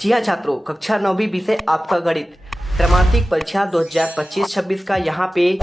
जी हाँ छात्रों, कक्षा 9वीं विषय आपका गणित त्रैमासिक परीक्षा 2025-26 का यहाँ पे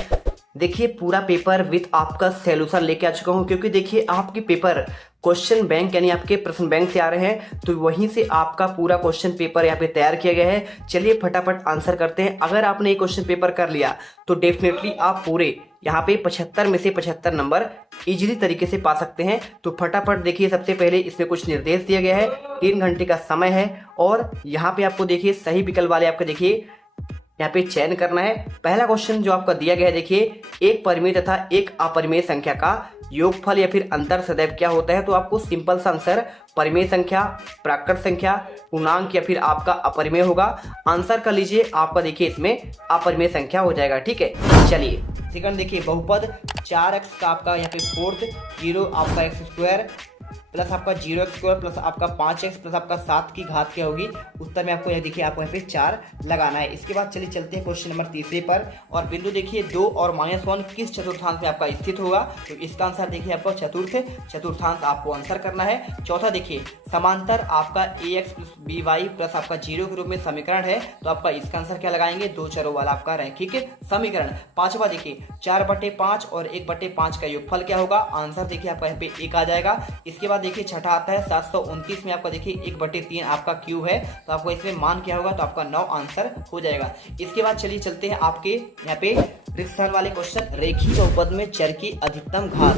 देखिए पूरा पेपर विथ आपका सॉल्यूशन लेके आ चुका हूँ। क्योंकि देखिए आपके पेपर क्वेश्चन बैंक यानी आपके प्रश्न बैंक से आ रहे हैं, तो वहीं से आपका पूरा क्वेश्चन पेपर यहाँ पे तैयार किया गया है। चलिए फटाफट आंसर करते हैं। अगर आपने ये क्वेश्चन पेपर कर लिया तो डेफिनेटली आप पूरे यहाँ पे 75 में से 75 नंबर इजीली तरीके से पा सकते हैं। तो फटाफट देखिए, सबसे पहले इसमें कुछ निर्देश दिया गया है, 3 घंटे का समय है और यहाँ पे आपको देखिए सही विकल्प वाले आपके देखिए यहाँ पे चयन करना है। पहला क्वेश्चन जो आपका दिया गया है, देखिए एक परिमेय तथा एक अपरिमेय संख्या का योगफल या फिर अंतर सदैव क्या होता है। तो आपको सिंपल सा आंसर परिमेय संख्या, प्राकृत संख्या, पूर्णांक या फिर आपका अपरिमेय होगा। आंसर कर लीजिए, आपका देखिए इसमें अपरिमेय संख्या हो जाएगा। ठीक है, चलिए सेकंड देखिए बहुपद 4x का आपका यहाँ पे फोर्थ, 0 आपका एक्स स्क्वायर प्लस आपका 0x स्क्वायर प्लस आपका 5x प्लस आपका 7 की घात क्या होगी। उत्तर में आपको यह देखिए आपको यहाँ पे 4 लगाना है। इसके बाद चलिए चलते हैं क्वेश्चन नंबर तीसरे पर। और बिंदु देखिए 2 और -1 किस चतुर्थांश में आपका स्थित होगा। तो इसका आंसर देखिए आपको चतुर्थांश आपको आंसर करना है। चौथा देखिए समांतर आपका ax प्लस by प्लस आपका 0 के रूप में समीकरण है, तो आपका इसका आंसर क्या लगाएंगे, 2 चरों वाला आपका रैखिक समीकरण। पांचवा देखिए 4/5 और 1/5 का योगफल क्या होगा। आंसर देखिए आपका यहाँ पे 1 आ जाएगा। इसके बाद देखिए छठा आता है 729 में आपका देखिए 1/3 आपका क्यूब है, तो आपको इसमें मान क्या होगा, तो आपका 9 आंसर हो जाएगा। इसके बाद चलिए चलते हैं आपके यहाँ पे रिक्त स्थान वाले क्वेश्चन। रेखीय बहुपद में चर की अधिकतम घात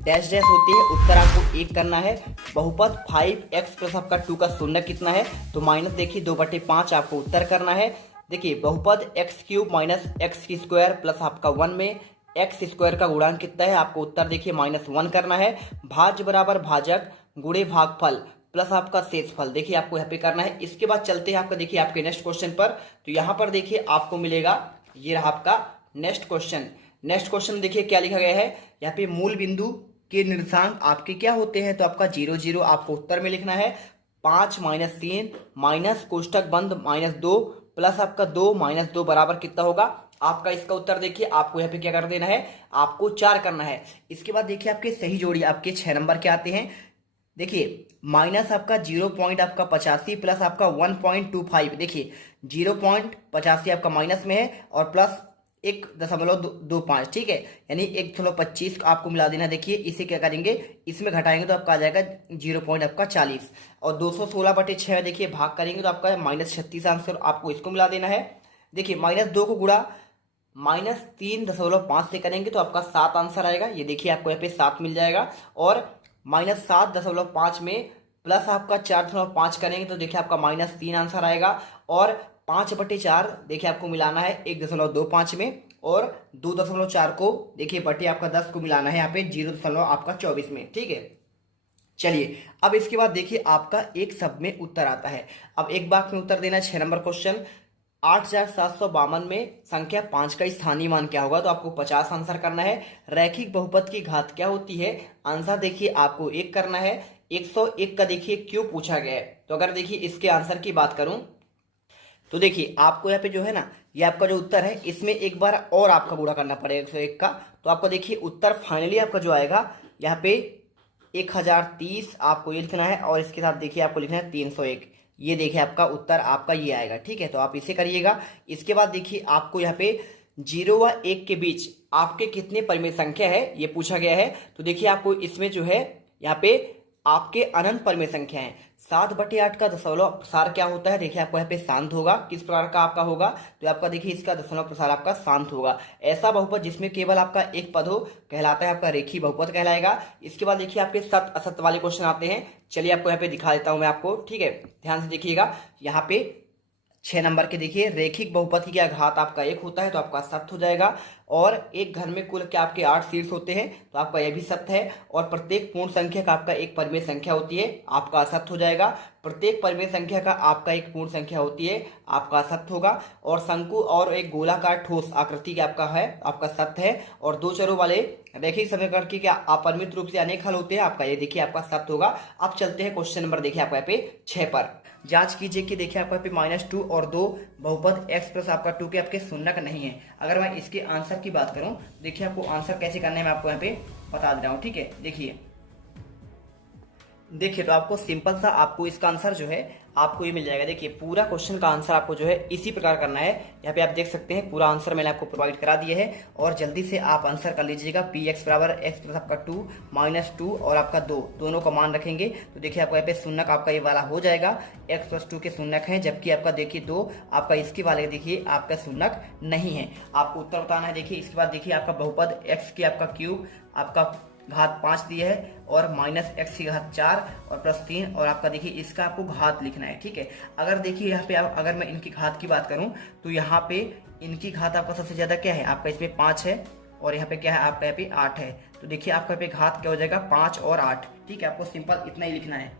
डैश डैश होती है। उत्तर आपको 1 करना है। बहुपद 5x प्लस आपका 2 का शून्य कितना है, तो माइनस देखिए 2/5 आपको उत्तर करना है। देखिए बहुपद x³ minus x square plus आपका 1 में एक्स स्क्वायर का गुणांक कितना है, आपको उत्तर देखिए -1 करना है। भाज्य बराबर भाजक गुणे भागफल प्लस आपका शेषफल देखिए आपको यहाँ पे करना है। इसके बाद चलते हैं आपका देखिए आपके नेक्स्ट क्वेश्चन पर। तो यहाँ पर देखिए आपको मिलेगा, ये रहा आपका नेक्स्ट क्वेश्चन। नेक्स्ट क्वेश्चन देखिए क्या लिखा गया है, यहाँ पे मूल बिंदु के निर्देशांक आपके क्या होते हैं, तो आपका 0 0 आपको उत्तर में लिखना है। 5 - 3 माइनस कोष्टक बंद -2 प्लस आपका 2 - 2 बराबर कितना होगा। आपका इसका उत्तर देखिए आपको यहाँ पे क्या कर देना है, आपको 4 करना है। इसके बाद देखिए आपके सही जोड़ी आपके 6 नंबर के आते हैं। देखिए माइनस आपका 0.85 प्लस आपका 1.25 देखिए 0.85 आपका माइनस में है और प्लस 1.25 ठीक है, यानी 1.25 आपको मिला देना। देखिए इसे क्या करेंगे, इसमें घटाएंगे तो आपका आ जाएगा 0.40 और 216/6 देखिए भाग करेंगे तो आपका -36 आंसर आपको इसको मिला देना है। देखिए -2 को गुणा -3.5 से करेंगे तो आपका 7 आंसर आएगा। ये देखिए आपको यहाँ पे 7 मिल जाएगा। और -7.5 में प्लस आपका 4.5 करेंगे तो देखिए आपका -3 आंसर आएगा। और 5/4 देखिए आपको मिलाना है 1.25 में और 2.4 को देखिए बटे आपका 10 को मिलाना है यहाँ पे 0.24 में। ठीक है, चलिए अब इसके बाद देखिए आपका एक शब्द में उत्तर आता है। अब एक बार में उत्तर देना है। 6 नंबर क्वेश्चन 8752 में संख्या 5 का स्थानीय मान क्या होगा, तो आपको 50 आंसर करना है। रैखिक बहुपद की घात क्या होती है, आंसर देखिए आपको 1 करना है। 101 का देखिए क्यों पूछा गया है, तो अगर देखिए इसके आंसर की बात करूं तो देखिए आपको यहाँ पे जो है ना, ये आपका जो उत्तर है इसमें एक बार और आपका गुणा करना पड़ेगा 101 का। तो आपको देखिए उत्तर फाइनली आपका जो आएगा यहाँ पे 1030 आपको ये लिखना है और इसके साथ देखिए आपको लिखना है 301। ये देखिए आपका उत्तर आपका ये आएगा। ठीक है, तो आप इसे करिएगा। इसके बाद देखिए आपको यहाँ पे 0 व 1 के बीच आपके कितने परिमेय संख्या है ये पूछा गया है। तो देखिए आपको इसमें जो है यहाँ पे आपके अनंत परिमेय संख्या है। 7/8 का दशमलव प्रसार क्या होता है, देखिए आपको यहाँ पे शांत होगा। किस प्रकार का आपका होगा, तो आपका देखिए इसका दशमलव प्रसार आपका शांत होगा। ऐसा बहुपद जिसमें केवल आपका एक पद हो कहलाता है आपका रेखीय बहुपद कहलाएगा। इसके बाद देखिए आपके सत्य असत्य वाले क्वेश्चन आते हैं। चलिए आपको यहाँ पे दिखा देता हूँ मैं आपको। ठीक है, ध्यान से देखिएगा। यहाँ पे 6 नंबर के देखिए रेखिक बहुपद की क्या घात आपका 1 होता है, तो आपका सत्य हो जाएगा। और एक घर में कुल क्या आपके 8 शीर्ष होते हैं, तो आपका यह भी सत्य है। और प्रत्येक पूर्ण संख्या का आपका एक परिमेय संख्या होती है, आपका असत्य हो जाएगा। प्रत्येक परिमेय संख्या का आपका एक पूर्ण संख्या होती है, आपका असत्य होगा। और शंकु और एक गोलाकार ठोस आकृति का आपका है, आपका सत्य है। और 2 चरों वाले रैखिक समीकरण की क्या अपरिमित रूप से अनेक हल होते हैं, आपका ये देखिए आपका सत्य होगा। अब चलते हैं क्वेश्चन नंबर देखिए आपका यहाँ पे 6 पर। जांच कीजिए कि देखिए आपका पे -2 और 2 बहुपद x प्लस आपका 2 के आपके शून्य का नहीं है। अगर मैं इसके आंसर की बात करूं, देखिए आपको आंसर कैसे करना है मैं आपको यहाँ पे बता दे रहा हूं। ठीक है, देखिए तो आपको सिंपल सा आपको इसका आंसर जो है आपको ये मिल जाएगा। देखिए पूरा क्वेश्चन का आंसर आपको जो है इसी प्रकार करना है। यहाँ पे आप देख सकते हैं पूरा आंसर मैंने आपको प्रोवाइड करा दिया है और जल्दी से आप आंसर कर लीजिएगा। पी एक्स बराबर एक्स प्लस आपका 2 माइनस 2 और आपका 2 दोनों का मान रखेंगे तो देखिए आपका यहाँ पे शून्यक आपका ये वाला हो जाएगा। एक्स प्लस 2 के शून्यक हैं, जबकि आपका देखिए 2 आपका इसके वाले देखिए आपका शून्यक नहीं है। आपको उत्तर बताना है। देखिए इसके बाद देखिए आपका बहुपद एक्स की आपका क्यूब आपका घात 5 दिया है और माइनस एक्स की घात 4 और प्लस 3 और आपका देखिए इसका आपको घात लिखना है। ठीक है, अगर देखिए यहाँ पे अगर मैं इनकी घात की बात करूं तो यहाँ पे इनकी घात आपका सबसे ज्यादा क्या है, आपका इसमें 5 है और यहाँ पे क्या है, आपका यहाँ पे 8 है। तो देखिए आपका यहाँ पे घात क्या हो जाएगा, 5 और 8। ठीक है, आपको सिंपल इतना ही लिखना है।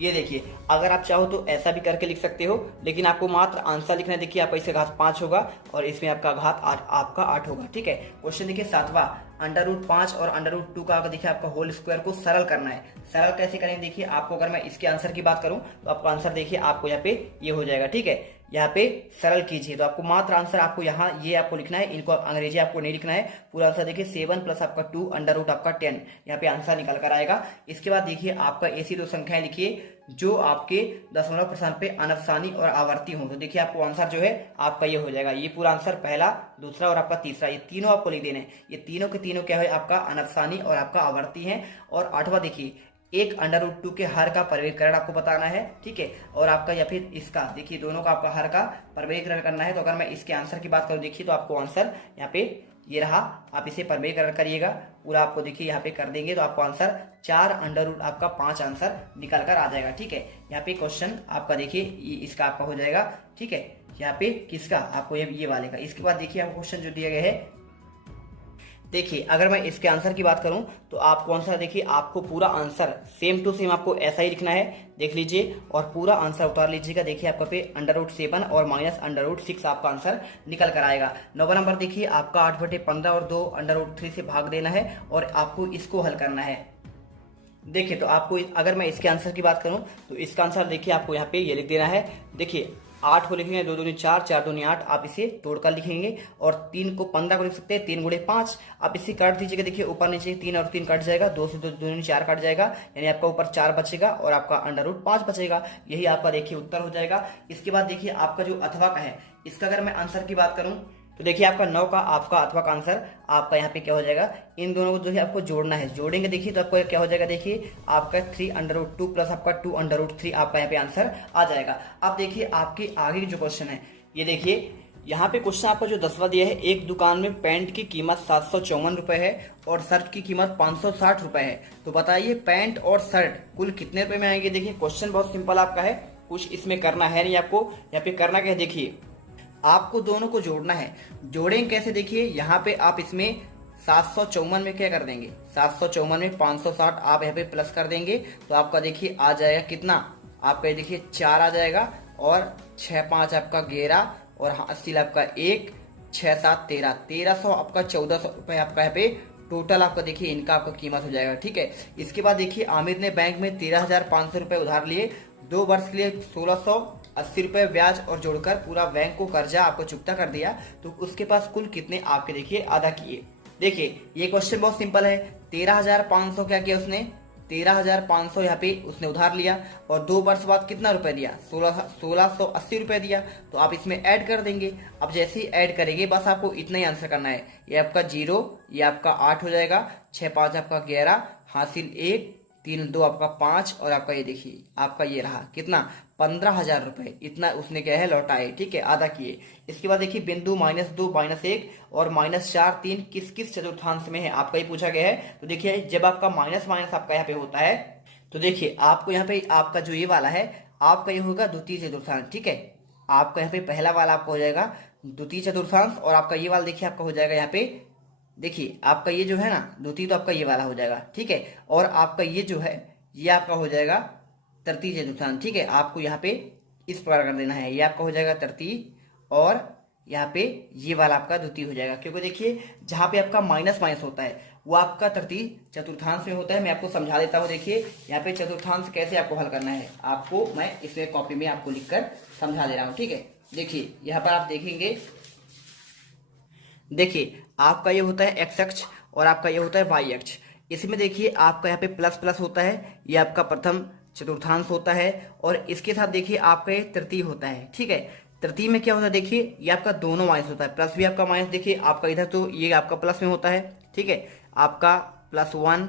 ये देखिए अगर आप चाहो तो ऐसा भी करके लिख सकते हो, लेकिन आपको मात्र आंसर लिखना है। देखिए आपका इससे घात 5 होगा और इसमें आपका घात आपका 8 होगा। ठीक है, क्वेश्चन देखिए 7वां, √5 और √2 का देखिए आपका होल स्क्वायर को सरल करना है। सरल कैसे करेंगे, देखिए आपको अगर मैं इसके आंसर की बात करूं तो आपका आंसर देखिए आपको यहाँ पे ये हो जाएगा। ठीक है, यहाँ पे सरल कीजिए तो आपको मात्र आंसर आपको यहाँ ये आपको लिखना है, इनको अंग्रेजी आपको नहीं लिखना है। पूरा आंसर देखिए 7 प्लस आपका 2 √ आपका 10 यहाँ पे आंसर निकल कर आएगा। इसके बाद देखिए आपका ऐसी दो संख्याएं लिखिए जो आपके दशमलव प्रस्थान पे अनफसानी और आवर्ती हो। तो देखिए आपको आंसर जो है आपका ये हो जाएगा। ये पूरा आंसर पहला, दूसरा और आपका तीसरा, ये तीनों आपको लिख देने। ये तीनों के तीनों क्या है, आपका अनफसानी और आपका आवर्ती है। और 8वां देखिए एक √2 के हर का परिवर्गीकरण आपको बताना है। ठीक है, और आपका या फिर इसका देखिए दोनों का आपका हर का परिवर्गीकरण करना है। तो अगर मैं इसके आंसर की बात करूं देखिए तो आपको आंसर यहाँ पे ये रहा, आप इसे परिवर्गीकरण करिएगा पूरा, आपको देखिए यहाँ पे कर देंगे तो आपको आंसर 4 आपका 5 आंसर निकल कर आ जाएगा। ठीक है, यहाँ पे क्वेश्चन आपका देखिए इसका आपका हो जाएगा। ठीक है, यहाँ पे किसका, आपको ये वाले का। इसके बाद देखिए आपको क्वेश्चन जो दिया गया है, देखिए अगर मैं इसके आंसर की बात करूं तो आपको आंसर देखिए आपको पूरा आंसर सेम टू सेम आपको ऐसा ही लिखना है। देख लीजिए और पूरा आंसर उतार लीजिएगा। देखिए आपका पे √7 और माइनस √6 आपका आंसर निकल कर आएगा। 9वां नंबर देखिए आपका 8/15 और 2 √3 से भाग देना है और आपको इसको हल करना है। देखिए तो आपको अगर मैं इसके आंसर की बात करूं तो इसका आंसर देखिए आपको यहाँ पे ये लिख देना है। देखिए 8 को लिखेंगे 2 दूनी 4, 4 दूनी 8, आप इसे तोड़कर लिखेंगे और 3 को 15 को लिख सकते हैं 3 × 5। आप इसे काट दीजिएगा। देखिए ऊपर नीचे 3 और 3 कट जाएगा, 2 से 2 दूनी 4 कट जाएगा, यानी आपका ऊपर 4 बचेगा और आपका √5 बचेगा। यही आपका देखिए उत्तर हो जाएगा। इसके बाद देखिए आपका जो अथवा का है, इसका अगर मैं आंसर की बात करूं तो देखिए आपका 9 का आपका अथवा का आंसर आपका यहाँ पे क्या हो जाएगा, इन दोनों को जो है आपको जोड़ना है। जोड़ेंगे देखिए तो आपको क्या हो जाएगा, देखिए आपका 3 √2 प्लस आपका 2 √3 आपका यहाँ पे आंसर आ जाएगा। अब देखिए आपके आगे जो क्वेश्चन है, ये देखिए यहाँ पे क्वेश्चन आपका जो 10वां दिया है, एक दुकान में पैंट की कीमत 754 रुपए है और शर्ट की कीमत 560 रुपए है। तो बताइए पैंट और शर्ट कुल कितने रुपए में आएंगे। देखिए क्वेश्चन बहुत सिंपल आपका है, कुछ इसमें करना है नहीं आपको। यहाँ पे करना क्या है, देखिए आपको दोनों को जोड़ना है। जोड़ेंगे कैसे, देखिए यहाँ पे आप इसमें 754 में क्या कर देंगे, 754 में 560 आप यहाँ पे प्लस कर देंगे तो आपका देखिए आ जाएगा कितना, आपका देखिए 4 आ जाएगा और 6 5 आपका 11 और 80 आपका 1 6 7 13 1300 आपका 1400 रुपए आपका यहाँ पे टोटल आपका देखिए इनका आपका कीमत हो जाएगा। ठीक है, इसके बाद देखिए आमिर ने बैंक में 13,500 रुपए उधार लिए, 2 वर्ष के लिए 1680 रुपए ब्याज और जोड़कर पूरा बैंक को कर्जा आपको चुकता कर दिया, तो उसके पास कुल कितने आपके देखिए अदा किए। देखिए ये क्वेश्चन बहुत सिंपल है। 13,500 क्या किया उसने, 13,500 यहाँ पे उसने उधार लिया और 2 वर्ष बाद कितना रुपए दिया, 1680 रुपए दिया। तो आप इसमें ऐड कर देंगे। अब जैसे ही ऐड करेंगे बस आपको इतना ही आंसर करना है। ये आपका 0, ये आपका 8 हो जाएगा, 6 5 आपका 11, हासिल 1, 3 2 आपका 5 और आपका ये देखिए आपका ये रहा कितना, 15,000 रुपए। इतना उसने क्या है लौटाए। ठीक है, आधा किए। इसके बाद देखिए बिंदु -2 -1 और -4 3 किस किस चतुर्थांश में है, आपका ही पूछा गया है। तो देखिए जब आपका माइनस माइनस आपका यहाँ पे होता है तो देखिए आपको यहाँ पे आपका जो ये वाला है आपका ये होगा द्वितीय चतुर्थांश। ठीक है, आपका यहाँ पे पहला वाला आपका हो जाएगा द्वितीय चतुर्थांश और आपका ये वाला देखिए आपका हो जाएगा यहाँ पे, देखिए आपका ये जो है ना द्वितीय, तो आपका ये वाला हो जाएगा। ठीक है, और आपका ये जो है ये आपका हो जाएगा तृतीय चतुर्थांश। ठीक है, आपको यहाँ पे इस प्रकार कर देना है, ये आपका हो जाएगा तृतीय और यहाँ पे ये वाला आपका द्वितीय हो जाएगा। क्योंकि देखिए जहाँ पे आपका माइनस माइनस होता है वो आपका तृतीय चतुर्थांश में होता है। मैं आपको समझा देता हूँ। देखिए यहाँ पे चतुर्थांश कैसे आपको हल करना है, आपको मैं इसमें कॉपी में आपको लिखकर समझा दे रहा हूँ। ठीक है, देखिए यहाँ पर आप देखेंगे, देखिए आपका ये होता है एक्स अक्ष और आपका ये होता है वाई अक्ष। इसमें देखिए आपका यहाँ पे प्लस प्लस होता है, ये आपका प्रथम चतुर्थांश होता है और इसके साथ देखिए आपका ये तृतीय होता है। ठीक है, तृतीय में क्या होता है देखिए, ये आपका दोनों माइनस होता है, प्लस भी आपका माइनस देखिए आपका इधर तो ये आपका प्लस में होता है। ठीक है, आपका +1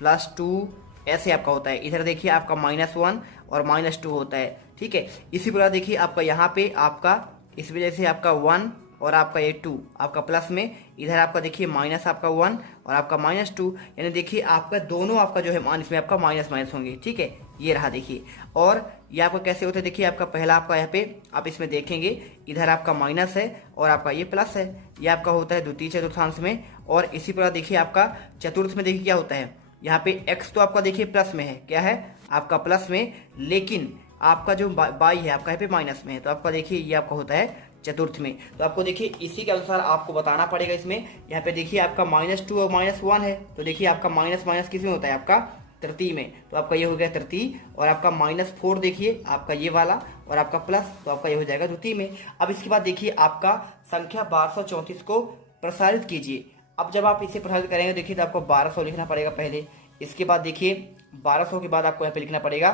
+2 ऐसे आपका होता है। इधर देखिए आपका -1 और -2 होता है। ठीक है, इसी प्रकार देखिए आपका यहाँ पे आपका इस वजह से आपका 1 और आपका ये 2 आपका प्लस में, इधर आपका देखिए माइनस आपका 1 और आपका -2, यानी देखिए आपका दोनों आपका जो है मान इसमें आपका माइनस माइनस होंगे। ठीक है, ये रहा देखिए। और ये आपका कैसे होता है देखिए, आपका पहला आपका यहाँ पे आप इसमें देखेंगे इधर आपका माइनस है और आपका ये प्लस है, ये आपका होता है द्वितीय चतुर्थांश में। और इसी प्रकार देखिए आपका चतुर्थ में देखिए क्या होता है, यहाँ पे x तो आपका देखिए प्लस में है, क्या है आपका प्लस में, लेकिन आपका जो y है आपका यहाँ पे माइनस में है, तो आपका देखिए ये आपका होता है चतुर्थ में। तो आपको देखिए इसी के अनुसार आपको बताना पड़ेगा। इसमें यहाँ पे देखिए आपका -2 और -1 है, तो देखिए आपका माइनस माइनस किस में होता है, आपका तृतीय में, तो आपका ये हो गया तृतीय। और आपका -4 देखिए आपका ये वाला और आपका प्लस, तो आपका ये हो जाएगा द्वितीय में। अब इसके बाद देखिए आपका संख्या 1234 को प्रसारित कीजिए। अब जब आप इसे प्रसारित करेंगे देखिए तो आपको 1200 लिखना पड़ेगा पहले। इसके बाद देखिए 1200 के बाद आपको यहाँ पे लिखना पड़ेगा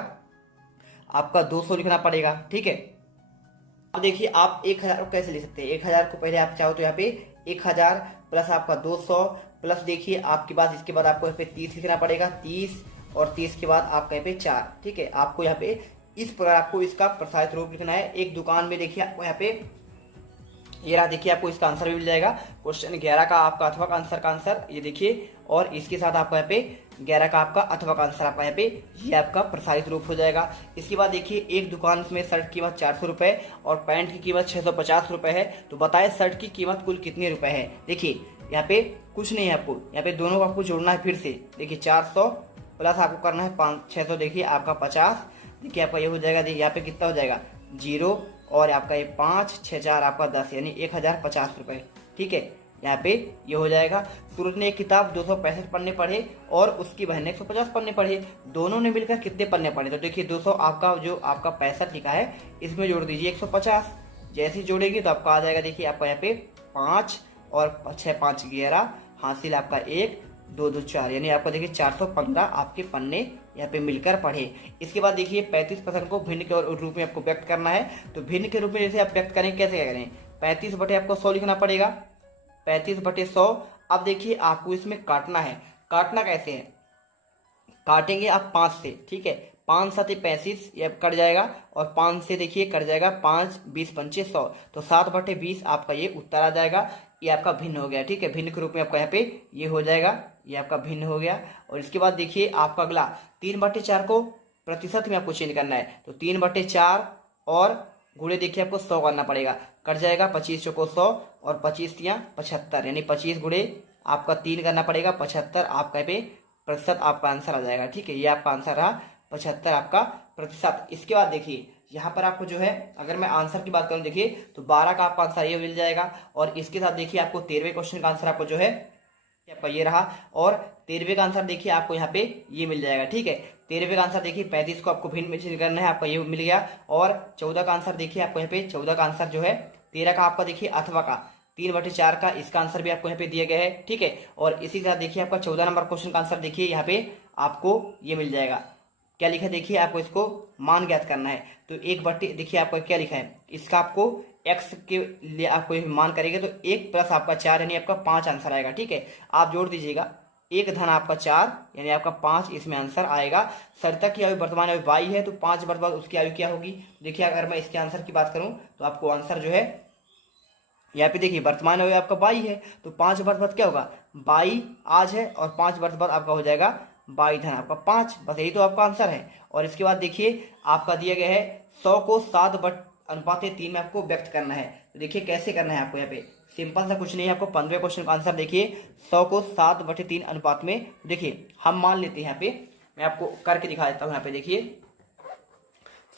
आपका 200 लिखना पड़ेगा। ठीक है, अब देखिए आप 1000 को कैसे लिख सकते हैं, 1000 को पहले आप चाहो तो यहाँ पे 1000 प्लस आपका 200 प्लस देखिए आपके पास इसके बाद आपको यहाँ पे 30 लिखना पड़ेगा, 30 और 30 के बाद आपका यहाँ पे 4। ठीक है, आपको यहाँ पे इस प्रकार आपको इसका प्रसारित रूप लिखना है। एक दुकान में देखिए आपको यहाँ पे ये रहा, देखिए आपको इसका आंसर भी मिल जाएगा। क्वेश्चन 11 का आपका अथवा का आंसर ये देखिए, और इसके साथ आपका यहाँ पे 11 का आपका अथवा का आंसर आपका यहाँ पे ये आपका प्रसारित रूप हो जाएगा। इसके बाद देखिए एक दुकान में शर्ट की कीमत 400 रुपए और पैंट की कीमत 650 रुपए है, तो बताए शर्ट की कीमत कुल कितने रुपए है। देखिए यहाँ पे कुछ नहीं है, आपको यहाँ पे दोनों को आपको जोड़ना है फिर से। देखिए 400 प्लस आपको करना है 600, देखिए आपका 50, देखिए आपका ये हो जाएगा। देखिए यहाँ पे कितना हो जाएगा 0 और आपका ये 5 6 4 आपका 10, यानी 1050 रुपए। ठीक है, यहाँ पे ये हो जाएगा। सूरज ने एक किताब 265 पन्ने पढ़े और उसकी बहन ने 150 पन्ने पढ़े, दोनों ने मिलकर कितने पन्ने पढ़े। तो देखिए 200 आपका जो आपका 65 लिखा है इसमें जोड़ दीजिए 150, जैसे ही जोड़ेगी तो आपका आ जाएगा। देखिए आपका यहाँ पे 5 और 6 5 11, हासिल आपका 1 2 2 4, यानी आपका देखिए 415 आपके पन्ने यहाँ पे मिलकर पढ़े। इसके बाद देखिए 35% को भिन्न के रूप में आपको व्यक्त करना है, तो भिन्न के रूप में जैसे आप व्यक्त करें कैसे करें, 35 बटे आपको 100 लिखना पड़ेगा, 35 बटे 100। अब देखिए आपको इसमें काटना है, काटना कैसे है, काटेंगे आप 5 से। ठीक है, 5 7 35 ये कट जाएगा और 5 से देखिए कट जाएगा 5 20 पंचे 100, तो 7 बटे 20 आपका ये उत्तर आ जाएगा। ये आपका भिन्न हो गया। ठीक है, भिन्न के रूप में आपका यहाँ पे ये हो जाएगा, ये आपका भिन्न हो गया। और इसके बाद देखिए आपका अगला 3 बटे 4 को प्रतिशत में आपको चेंज करना है, तो 3 बटे 4 और गुणे देखिए आपको 100 करना पड़ेगा, कट जाएगा 25 चौको 100 और 25 तियां 75, यानी 25 गुणे आपका 3 करना पड़ेगा 75, आपका यहाँ पे प्रतिशत आपका आंसर आ जाएगा। ठीक है, ये आपका आंसर रहा 75 आपका प्रतिशत। इसके बाद देखिए यहाँ पर आपको जो है, अगर मैं आंसर की बात करूँ देखिए तो 12 का आपका आंसर ये मिल जाएगा। और इसके साथ देखिए आपको 13वें क्वेश्चन का आंसर आपको जो है आपका ये रहा, और 13वें का आंसर देखिए आपको यहाँ पे ये मिल जाएगा। ठीक है, 13वें का आंसर देखिए 35 को आपको भिन्न में चेंज करना है, आपका ये मिल गया। और 14 का आंसर देखिए आपको यहाँ पे 14 का आंसर जो है 13 का आपका देखिए अथवा का 3 बटे 4 का, इसका आंसर भी आपको यहाँ पे दिया गया है। ठीक है, और इसी के साथ देखिए आपका 14 नंबर क्वेश्चन का आंसर देखिए यहाँ पे आपको ये मिल जाएगा। क्या लिखा है देखिए, आपको इसको मान ज्ञात करना है, तो 1 बटे देखिए आपका क्या लिखा है, इसका आपको x के लिए आपको मान करेंगे तो 1 प्लस आपका 4 यानी आपका 5 आंसर आएगा। ठीक है, आप जोड़ दीजिएगा 1 धन आपका 4 यानी आपका 5 इसमें आंसर आएगा। सरिता की आयु वर्तमान आयु 22 है, तो 5 वर्ष बाद उसकी आयु क्या होगी। देखिए अगर मैं इसके आंसर की बात करूं तो आपको आंसर जो है यहाँ पे देखिए वर्तमान आयु आपका 22 है, तो 5 वर्ष बाद क्या होगा, 22 आज है और 5 वर्ष बाद आपका हो जाएगा 22 धन आपका 5, बस यही तो आपका आंसर है। और इसके बाद देखिए आपका दिया गया है 100 को 7/3 में आपको व्यक्त करना है, तो देखिए कैसे करना है आपको। यहाँ पे सिंपल सा कुछ नहीं है, आपको 15वें क्वेश्चन का आंसर देखिए 100 को 7/3 अनुपात में, देखिए हम मान लेते हैं यहाँ पे, मैं आपको करके दिखा देता हूँ। यहाँ पे देखिए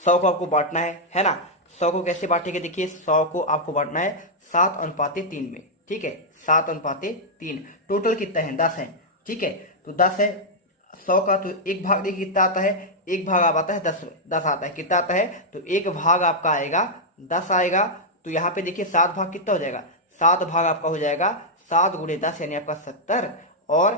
100 को आपको बांटना है ना, 100 को कैसे बांटेंगे, देखिए 100 को आपको बांटना है 7/3 में। ठीक है, 7/3, टोटल कितना है 10 है। ठीक है, तो 10 है 100 का, तो एक भाग देखिए कितना आता है, एक भाग आप आता है 10 आता है, कितना आता है, तो एक भाग आपका आएगा 10 आएगा। तो यहाँ पे देखिए 7 भाग कितना हो जाएगा, 7 भाग आपका हो जाएगा 7 गुणे 10 यानी आपका 70, और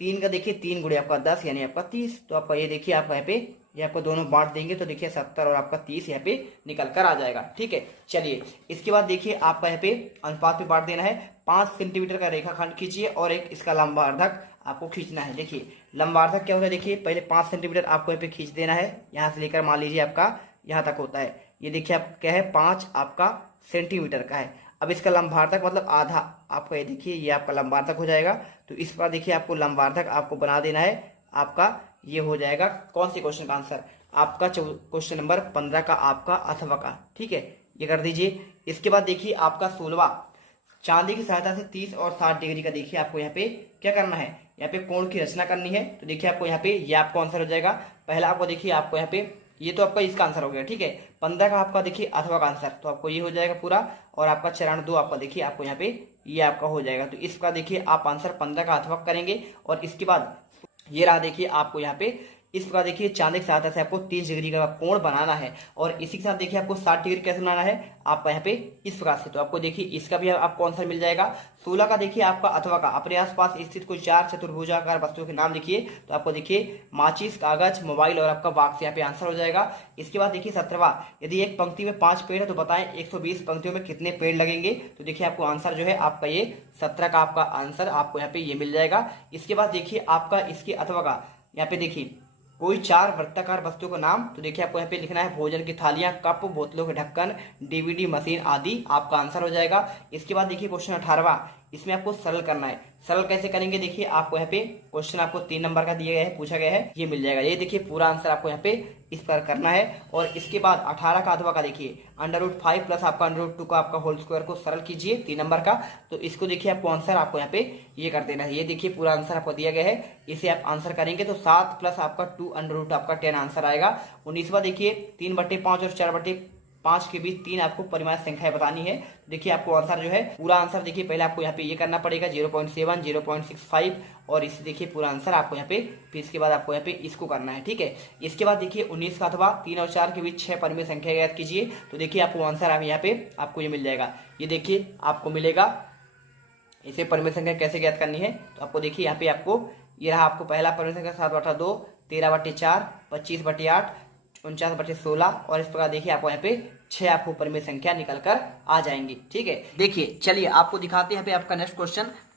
3 का देखिए 3 गुणे आपका 10 यानी आपका 30। तो आपका ये देखिए आपका यहाँ पे ये आपको दोनों बांट देंगे तो देखिए 70 और आपका 30 यहाँ पे निकल कर आ जाएगा। ठीक है, चलिए इसके बाद देखिए आपका यहाँ पे अनुपात में बांट देना है। 5 सेंटीमीटर का रेखाखंड खींचिए और एक इसका लंबार्धक आपको खींचना है। देखिए लंबार्धक क्या होता है, देखिए पहले 5 सेंटीमीटर आपको यहाँ पे खींच देना है, यहाँ से लेकर मान लीजिए आपका यहाँ तक होता है। ये देखिए आप क्या है 5 आपका सेंटीमीटर का है। अब इसका लंबार्धक मतलब आधा आपका ये देखिए ये आपका लंबार्धक हो जाएगा। तो इस पर देखिए आपको लंबार्धक आपको बना देना है। आपका ये हो जाएगा कौन से क्वेश्चन का आंसर, आपका क्वेश्चन नंबर 15 का आपका अथवा का। ठीक है, ये कर दीजिए। इसके बाद देखिए आपका 16वां, चांदी की सहायता से 30 और 60 डिग्री का देखिए आपको यहाँ पे क्या करना है, यहाँ पे कोण की रचना करनी है। तो देखिए आपको यहाँ पे ये आपको आंसर हो जाएगा। पहला आपको देखिए आपको यहाँ पे ये तो आपका इसका आंसर हो गया। ठीक है, 15 का आपका देखिए अथवा का आंसर, तो आपको ये हो जाएगा पूरा। और आपका चरण 2 आपका देखिए आपको यहाँ पे ये आपका हो जाएगा। तो इसका देखिए आप आंसर 15 का अथवा करेंगे। और इसके बाद ये रहा देखिए आपको यहाँ पे इस प्रकार देखिए चांदी की सहायता से आपको 30 डिग्री का कोण बनाना है। और इसी के साथ देखिए आपको 60 डिग्री कैसे बनाना है आपका यहाँ पे इस प्रकार से। तो आपको देखिए इसका भी आपको आंसर मिल जाएगा। 16 का देखिए आपका अथवा का, अपने आसपास स्थित कोई 4 चतुर्भुजाकार वस्तुओं के नाम लिखिए। तो आपको देखिए माचिस, कागज, मोबाइल और आपका वाक्य यहाँ पे आंसर हो जाएगा। इसके बाद देखिए 17वां, यदि एक पंक्ति में 5 पेड़ है तो बताएं 120 पंक्तियों में कितने पेड़ लगेंगे। तो देखिए आपको आंसर जो है आपका ये 17 का आपका आंसर आपको यहाँ पे ये मिल जाएगा। इसके बाद देखिए आपका इसके अथवा का यहाँ पे देखिए कोई 4 वृत्ताकार वस्तुओं का नाम। तो देखिए आपको यहाँ पे लिखना है भोजन की थालियां, कप, बोतलों के ढक्कन, डीवीडी मशीन आदि आपका आंसर हो जाएगा। इसके बाद देखिए क्वेश्चन 18वां, इसमें आपको सरल करना है। सरल कैसे करेंगे, देखिए आपको यहाँ पे क्वेश्चन आपको 3 नंबर का दिया गया है, पूछा गया है, ये मिल जाएगा। ये देखिए पूरा आंसर आपको यहाँ पे इस पर करना है। और इसके बाद 18 का अथवा का देखिए √5 प्लस आपका √2 का आपका होल स्क्वायर को सरल कीजिए 3 नंबर का। तो इसको देखिए आपको आंसर आपको यहाँ पे ये कर देना है। ये देखिए पूरा आंसर आपको दिया गया है, इसे आप आंसर करेंगे तो 7 प्लस आपका 2 √2 आपका 10 आंसर आएगा। 19वां देखिए 3/5 और 4/5 के बीच 3 आपको परिमाण संख्याएं बतानी है। देखिए आपको आंसर जो है पूरा आंसर देखिए पहले आपको यहाँ पे ये करना पड़ेगा 0.7, 0.65 और इसे देखिए पूरा आंसर आपको यहाँ पे, फिर इसके बाद आपको यहाँ पे इसको करना है। ठीक है, इसके बाद देखिए 19 का अथवा 3 और 4 के बीच 6 परिमेय संख्या ज्ञात कीजिए। तो देखिए आपको आंसर आप यहाँ पे आपको ये मिल जाएगा। ये देखिए आपको मिलेगा, इसे परिमेय संख्या कैसे ज्ञात करनी है। तो आपको देखिए यहाँ पे आपको ये रहा आपको पहला परिमेय संख्या 7/2, 13/4, 25/8, 49/16 और इस प्रकार देखिए आपको यहाँ पे 6 आपको परिमेय संख्या निकल कर आ जाएंगी। ठीक है, देखिए चलिए आपको दिखाते हैं यहाँ पे आपका नेक्स्ट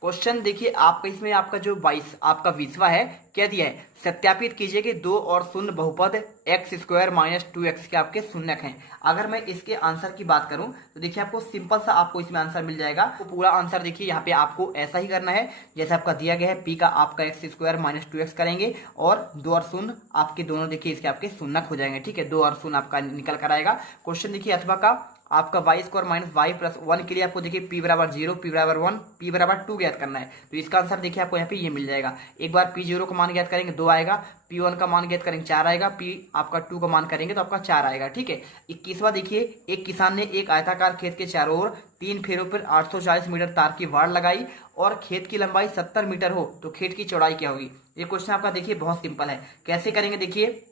क्वेश्चन देखिए आपका इसमें आपका जो 22 आपका 20वां है, क्या दिया है, सत्यापित कीजिए कि 2 और शून्य बहुपद x² - 2x के आपके शून्यक हैं। अगर मैं इसके आंसर की बात करूं तो देखिए आपको सिंपल सा आपको इसमें आंसर मिल जाएगा। तो पूरा आंसर देखिए यहाँ पे आपको ऐसा ही करना है जैसे आपका दिया गया है। p का आपका x² - 2x करेंगे और 2 और शून्य आपके दोनों देखिए इसके आपके शून्यक हो जाएंगे। ठीक है, 2 और शून्य आपका निकल कर आएगा। क्वेश्चन देखिए अथवा का आपका y² - y + 1 के लिए आपको देखिए p = 0, p = 1, p = 2 ज्ञात करना है। तो इसका आंसर देखिए आपको यहाँ पे ये मिल जाएगा। एक बार p0 का मान ज्ञात करेंगे 2 आएगा, p1 का मान ज्ञात करेंगे 4 आएगा, p आपका 2 का मान करेंगे तो आपका 4 आएगा। ठीक है, 21वां देखिए एक किसान ने एक आयताकार खेत के चारों ओर 3 फेरों पर 840 मीटर तार की वाड़ लगाई और खेत की लंबाई 70 मीटर हो तो खेत की चौड़ाई क्या होगी। ये क्वेश्चन आपका देखिए बहुत सिंपल है, कैसे करेंगे देखिए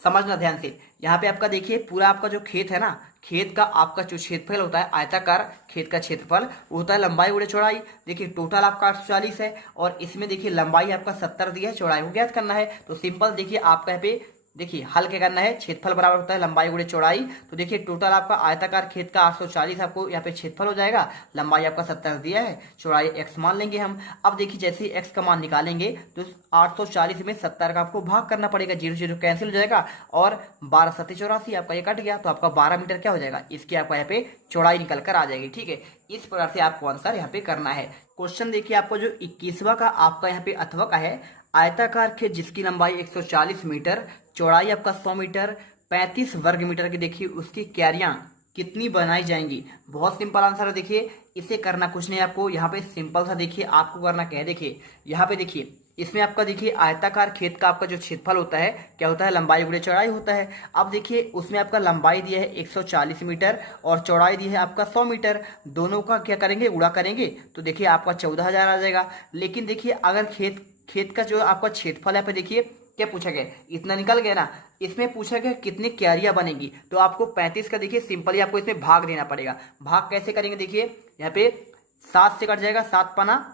समझना ध्यान से। यहाँ पे आपका देखिए पूरा आपका जो खेत है ना, खेत का आपका जो क्षेत्रफल होता है, आयताकार खेत का क्षेत्रफल होता है लंबाई गुणे चौड़ाई। देखिए टोटल आपका 840 है और इसमें देखिए लंबाई आपका 70 दिया है, चौड़ाई को ज्ञात करना है। तो सिंपल देखिए आपका यहाँ पे देखिए हल क्या करना है, क्षेत्रफल बराबर होता है लंबाई गुणे चौड़ाई। तो देखिए टोटल आपका आयताकार खेत का 840 आपको यहाँ पे क्षेत्रफल हो जाएगा, लंबाई आपका 70 दिया है, चौड़ाई x मान लेंगे हम। अब देखिए जैसे ही x का मान निकालेंगे तो 840 में 70 का आपको भाग करना पड़ेगा, 0 0 कैंसिल हो जाएगा और 12 7 84 आपका ये कट गया तो आपका 12 मीटर क्या हो जाएगा, इसकी आपका यहाँ पे चौड़ाई निकल कर आ जाएगी। ठीक है, इस प्रकार से आपको आंसर यहाँ पे करना है। क्वेश्चन देखिए आपको जो 21वां का आपका यहाँ पे अथवा का है, आयताकार खेत जिसकी लंबाई 140 मीटर, चौड़ाई आपका 100 मीटर, 35 वर्ग मीटर की देखिए उसकी क्यारियां कितनी बनाई जाएंगी। बहुत सिंपल आंसर है, देखिए इसे करना कुछ नहीं आपको, यहाँ पे सिंपल सा देखिए आपको करना क्या है, देखिए यहाँ पे देखिए इसमें आपका देखिए आयताकार खेत का आपका जो क्षेत्रफल होता है क्या होता है, लंबाई गुणे चौड़ाई होता है। अब देखिए उसमें आपका लंबाई दिया है 140 मीटर और चौड़ाई दी है आपका 100 मीटर, दोनों का क्या करेंगे, गुणा करेंगे तो देखिए आपका 14,000 आ जाएगा। लेकिन देखिए अगर खेत का जो आपका क्षेत्रफल है, पे देखिए क्या पूछा गया, इतना निकल गया ना, इसमें पूछा गया कितनी क्यारियां बनेगी। तो आपको 35 का देखिए सिंपली आपको इसमें भाग देना पड़ेगा। भाग कैसे करेंगे, देखिए यहाँ पे 7 से कट जाएगा, 7 पाना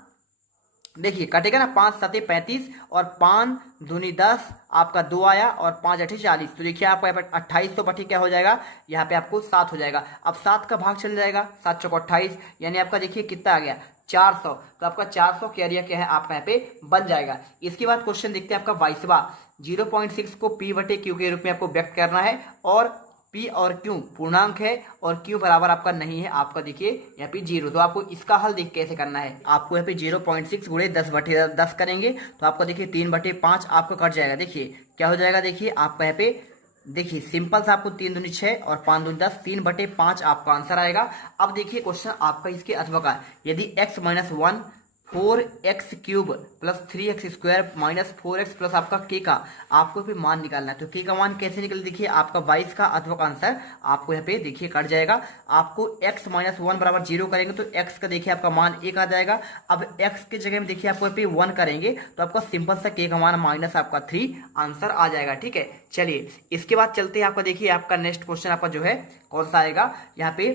देखिए कटेगा ना, 5 7 35 और 5 दूनी 10, आपका 2 आया और 5 8 40। तो देखिए आपका यहाँ पे 28 तो बटे क्या हो जाएगा, यहाँ पे आपको 7 हो जाएगा। अब 7 का भाग चल जाएगा, 7 चौक 28, यानी आपका देखिए कितना आ गया 400। तो आपका 400 का एरिया क्या है आपका यहाँ पे बन जाएगा। इसके बाद क्वेश्चन देखते हैं आपका 22वां। 0.6 को P बटे Q के रूप में आपको व्यक्त करना है, और P और Q पूर्णांक है और Q बराबर आपका नहीं है, आपका देखिए यहाँ पे 0। तो आपको इसका हल देख कैसे करना है, आपको यहाँ पे 0.6 गुणे 10 बटे 10 करेंगे तो आपका देखिए 3 बटे 5 आपका कट जाएगा। देखिए क्या हो जाएगा, देखिए आपका यहाँ पे देखिए सिंपल सा आपको 3 दूनी 6 और 5 दूनी 10, 3 बटे 5 आपका आंसर आएगा। अब देखिए क्वेश्चन आपका इसके अथवा का, यदि x minus 1 4x cube plus 3x square minus 4x plus आपका k का आपको पे मान निकालना है, तो k का मान कैसे निकले, देखिए आपका 22 का अथवा का आंसर आपको यहाँ पे देखिए कट जाएगा। आपको x माइनस 1 बराबर 0 करेंगे तो x का देखिए आपका मान 1 आ जाएगा। अब x के जगह में देखिए आपको यहाँ पे 1 करेंगे तो आपका सिंपल सा k का मान माइनस आपका 3 आंसर आ जाएगा। ठीक है, चलिए इसके बाद चलते हैं, आपका देखिए आपका नेक्स्ट क्वेश्चन आपका जो है कौन सा आएगा, यहाँ पे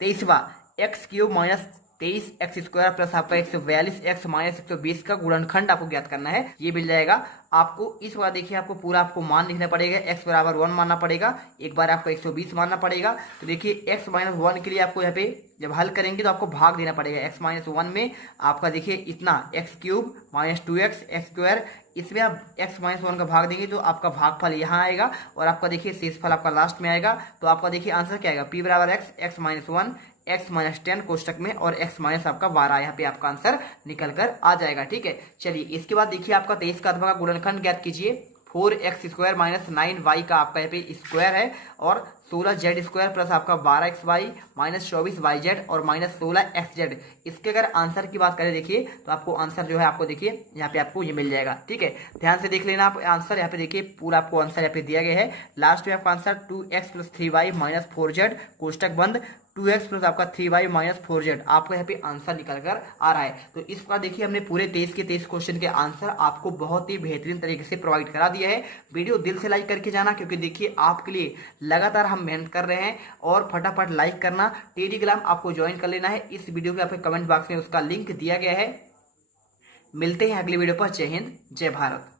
23वां। X cube minus 23x square plus आपका 142x माइनस 120 का गुणनखंड आपको ज्ञात करना है, ये मिल जाएगा आपको। इस बार देखिए आपको पूरा आपको मान लिखना पड़ेगा, x बराबर 1 मानना पड़ेगा, एक बार आपको 120 मानना पड़ेगा। तो देखिए x माइनस 1 के लिए आपको यहाँ पे जब हल करेंगे तो आपको भाग देना पड़ेगा। x माइनस 1 में आपका देखिए इतना x cube minus 2x x square, इसमें आप x माइनस 1 का भाग देंगे तो आपका भागफल यहाँ आएगा और आपका देखिए शेषफल आपका लास्ट में आएगा। तो आपका देखिए आंसर क्या आएगा, p बराबर x माइनस 1 x माइनस 10 कोष्टक में और x माइनस आपका 12, यहाँ पे आपका आंसर निकल कर आ जाएगा। ठीक है, चलिए इसके बाद देखिए आपका 23 का अथवा का गुणनखंड ज्ञात कीजिए। 4x स्क्वायर माइनस 9y का आपका यहाँ पे स्क्वायर है और 16z स्क्वायर प्लस आपका 12xy माइनस 24yz और माइनस 16xz। इसके अगर आंसर की बात करें देखिए तो आपको आंसर जो है आपको देखिए यहाँ पे आपको ये मिल जाएगा। ठीक है, ध्यान से देख लेना आप आंसर, यहाँ पे देखिए पूरा आपको आंसर यहाँ पे दिया गया है। लास्ट में आपका answer 2x plus 3y minus 4z कोष्टक बंद 2x प्लस आपका 3y माइनस 4z आपको यहाँ पे आंसर निकल कर आ रहा है। तो इस प्रकार देखिए हमने पूरे 23 के 23 क्वेश्चन के आंसर आपको बहुत ही बेहतरीन तरीके से प्रोवाइड करा दिया है। वीडियो दिल से लाइक करके जाना, क्योंकि देखिए आपके लिए लगातार हम मेहनत कर रहे हैं, और फटाफट लाइक करना। टेलीग्राम आपको ज्वाइन कर लेना है, इस वीडियो के आपके कमेंट बॉक्स में उसका लिंक दिया गया है। मिलते हैं अगली वीडियो पर। जय हिंद, जय भारत।